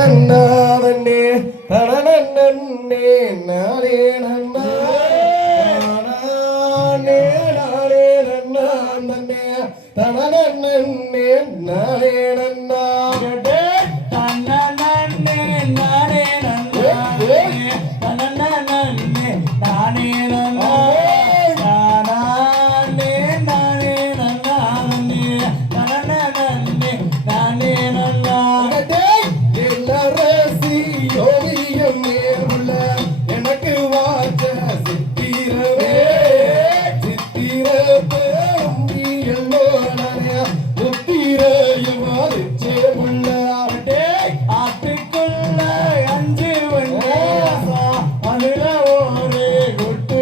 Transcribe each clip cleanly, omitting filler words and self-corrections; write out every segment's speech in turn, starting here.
நன்னாதன்னே தனநன்னே நானே நன்னா நானே நானே நன்னாதன்னே தனநன்னே நானே நன்னா தனநன்னே நானே நன்னா தனநன்னே நானே நன்னா நானே நானே நன்னாதன்னே தனநன்னே நானே நன்னா எனக்கு வாச்ச சித்திரவே சித்திரப்பே முத்திரையமாச்சே உள்ள ஆட்டுக்குள்ள அஞ்சு வண்டி அதுல ஒரு கொட்டு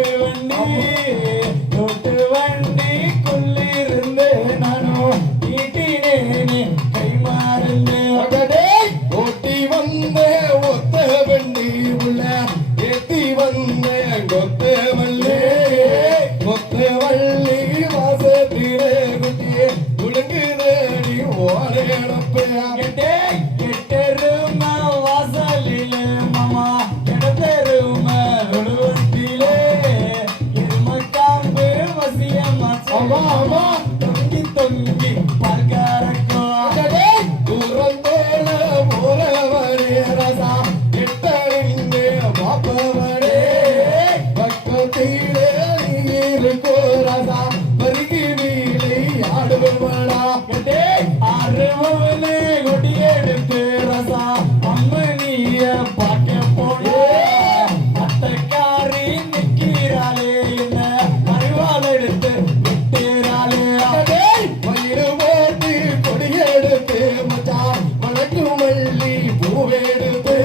வண்டிக்குள்ளிருந்து நானும் ஈட்டினேனே கை மாறுந்தே ஓட்டி வந்த ஒத்த வண்டி உள்ள ஏத்தி வந்த கொத்த வள்ளி வாசத்திலே குட்டி குடுங்குதடி ஓடையடப்பே எட்டெரும வாசலிலே மாமா எடத்தெரும விழுவத்திலே எருமக்காம்பு வசியமா அம்மா தொங்கி தொங்கி பார்க்கறக்கோ தூரத்தோட போறவரே ரசா எட்டறிந்து பாப்பவரே பக்கத்திலே இருக்கோ ரசா பருகி வீலை ஆடுவடா ஆறுவனே கொடி எடுத்து ரசா அம்மனிய பாக்க போனே அத்தைக்காரி நிக்கிறாளே என்ன அறிவாள் எடுத்து விட்டுறாளே வயிறு போட்டு கொடியெடுத்து மச்சான் வழக்கு மல்லி பூவெடுத்து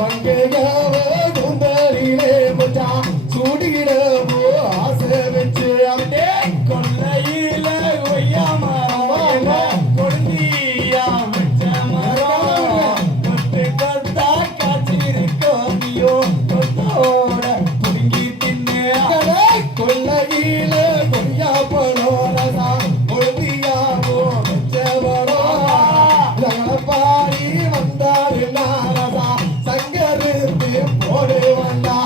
மங்கையாவ குந்தரிலே மச்சான் சூடிடவோ ஆசை வச்சு அப்படியே கொல்லையில ஒய்யாமரா கொழுந்தியா வச்ச மரம் கொத்து கொத்தா காய்ச்சிருக்கோ நீயோ கொத்தோட புடுங்கி தின்னு கொல்லையில கொய்யா பழம் ரசா கொழுந்தியாவோ வச்சவரோ பாடி வந்தாரு நாரசா சங்கருக்கு போடு வந்தா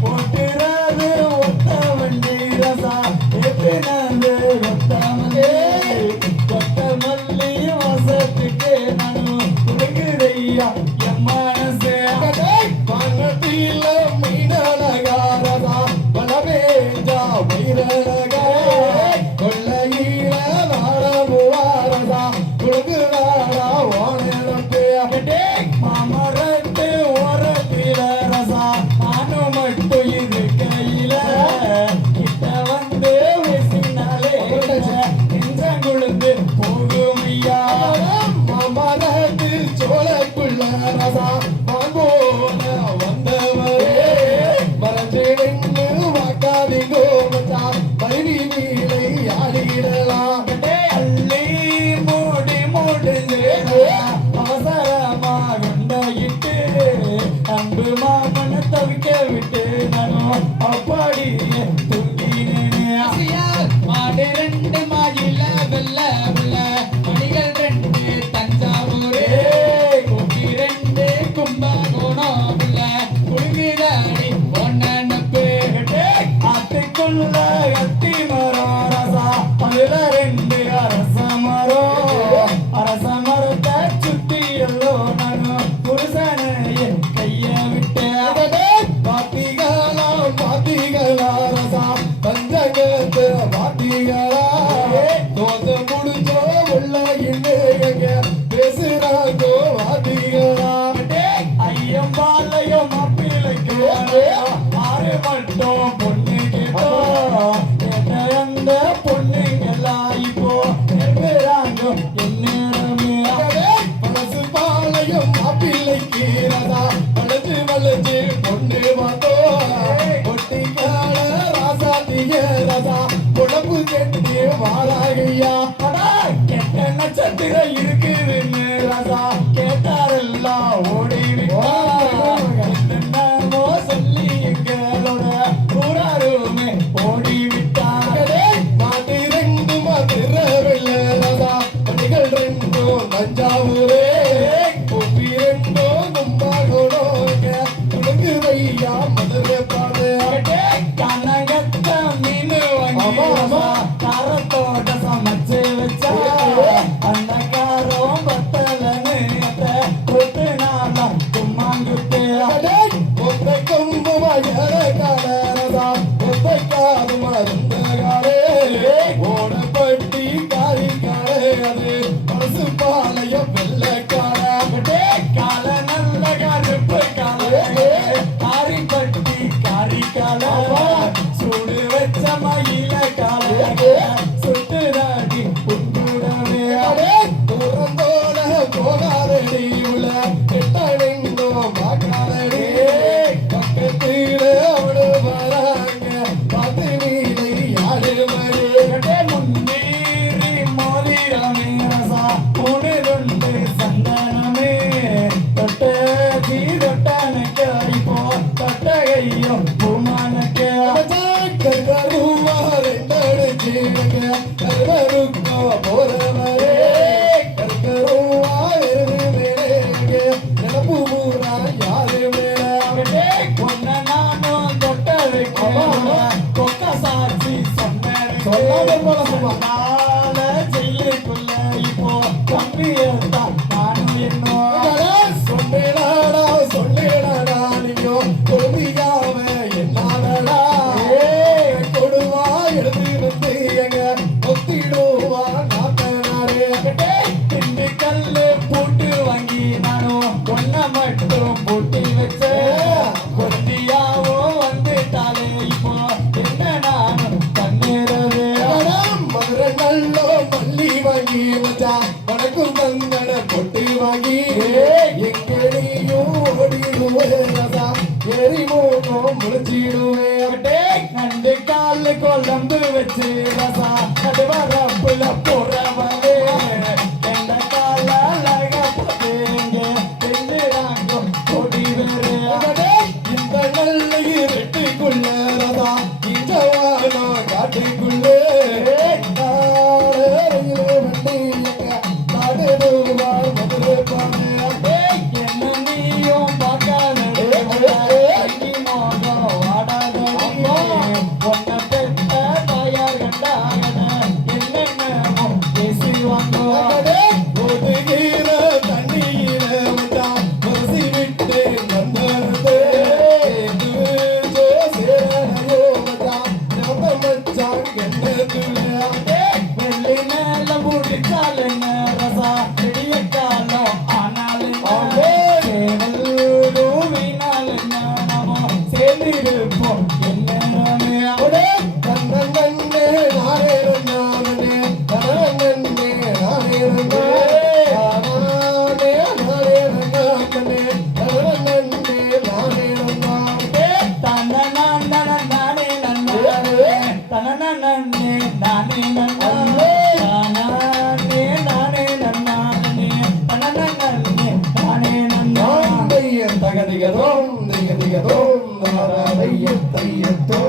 போட்டுறது ஒத்த வண்டி ரசா எப்பினது கொத்த மல்லி வாசத்துக்கு நானும் கொடுக்குறையா என் மனசு வானத்தில மீனழகாரதா பலவேஜா வைரழகா கொள்ளையில வாழமுவாரதா கொடுக்குறாரா ஓனப்பே மாமரத்து ஓரத்தில ரசா நானும் மட்டும் இது கையில கிட்ட வந்து பேசினாலே நெஞ்சங்குழுந்து போகும் ஐயா மரத்தில் சோலைக்குள்ள ரசா